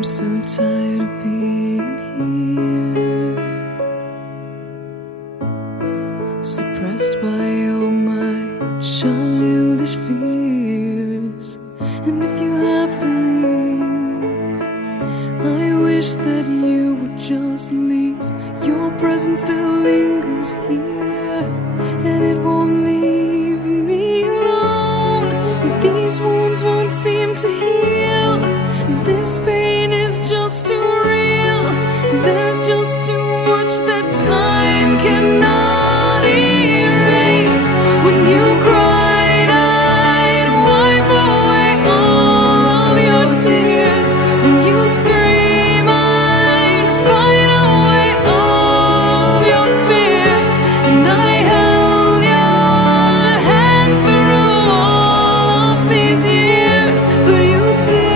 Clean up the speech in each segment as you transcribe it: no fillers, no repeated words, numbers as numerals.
I'm so tired of being here, suppressed by all my childish fears. And if you have to leave, I wish that you would just leave. Your presence still lingers here, and it won't leave me alone. These wounds won't seem to heal. This pain is just too real. There's just too much that time cannot erase. When you cried, I'd wipe away all of your tears. When you'd scream, I'd fight away all of your fears. And I held your hand through all of these years, but you still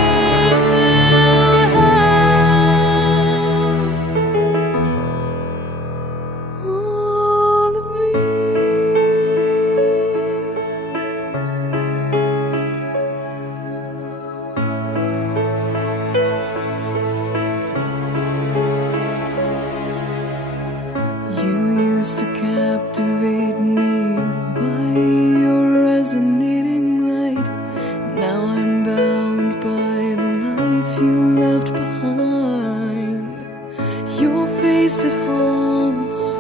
to captivate me by your resonating light. Now I'm bound by the life you left behind. Your face, it haunts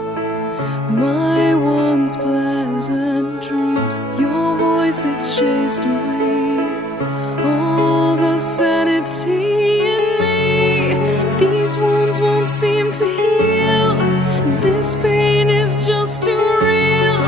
my once pleasant dreams. Your voice, it chased away all the sanity in me. These wounds won't seem to heal. This pain is just too real.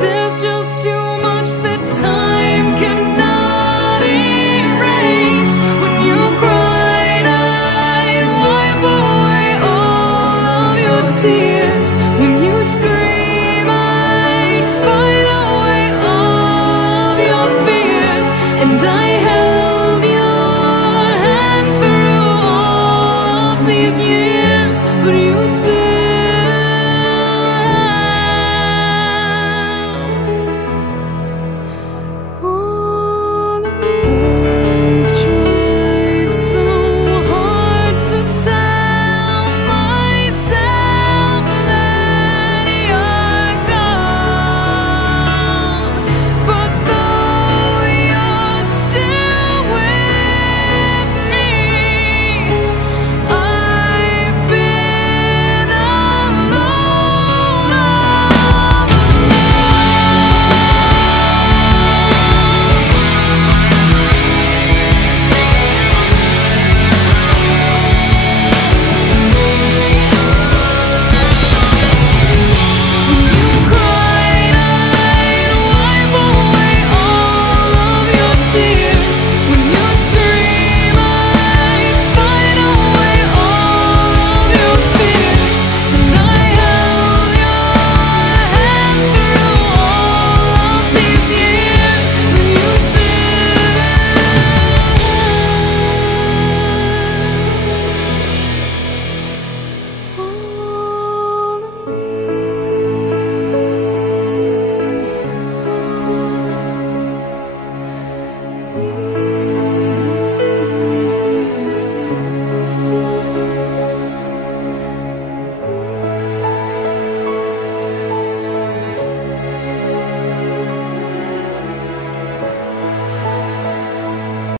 There's just too much that time cannot erase. When you cried, I'd wipe away all of your tears. When you scream, I'd fight away all of your fears. And I held your hand through all of these years, but you still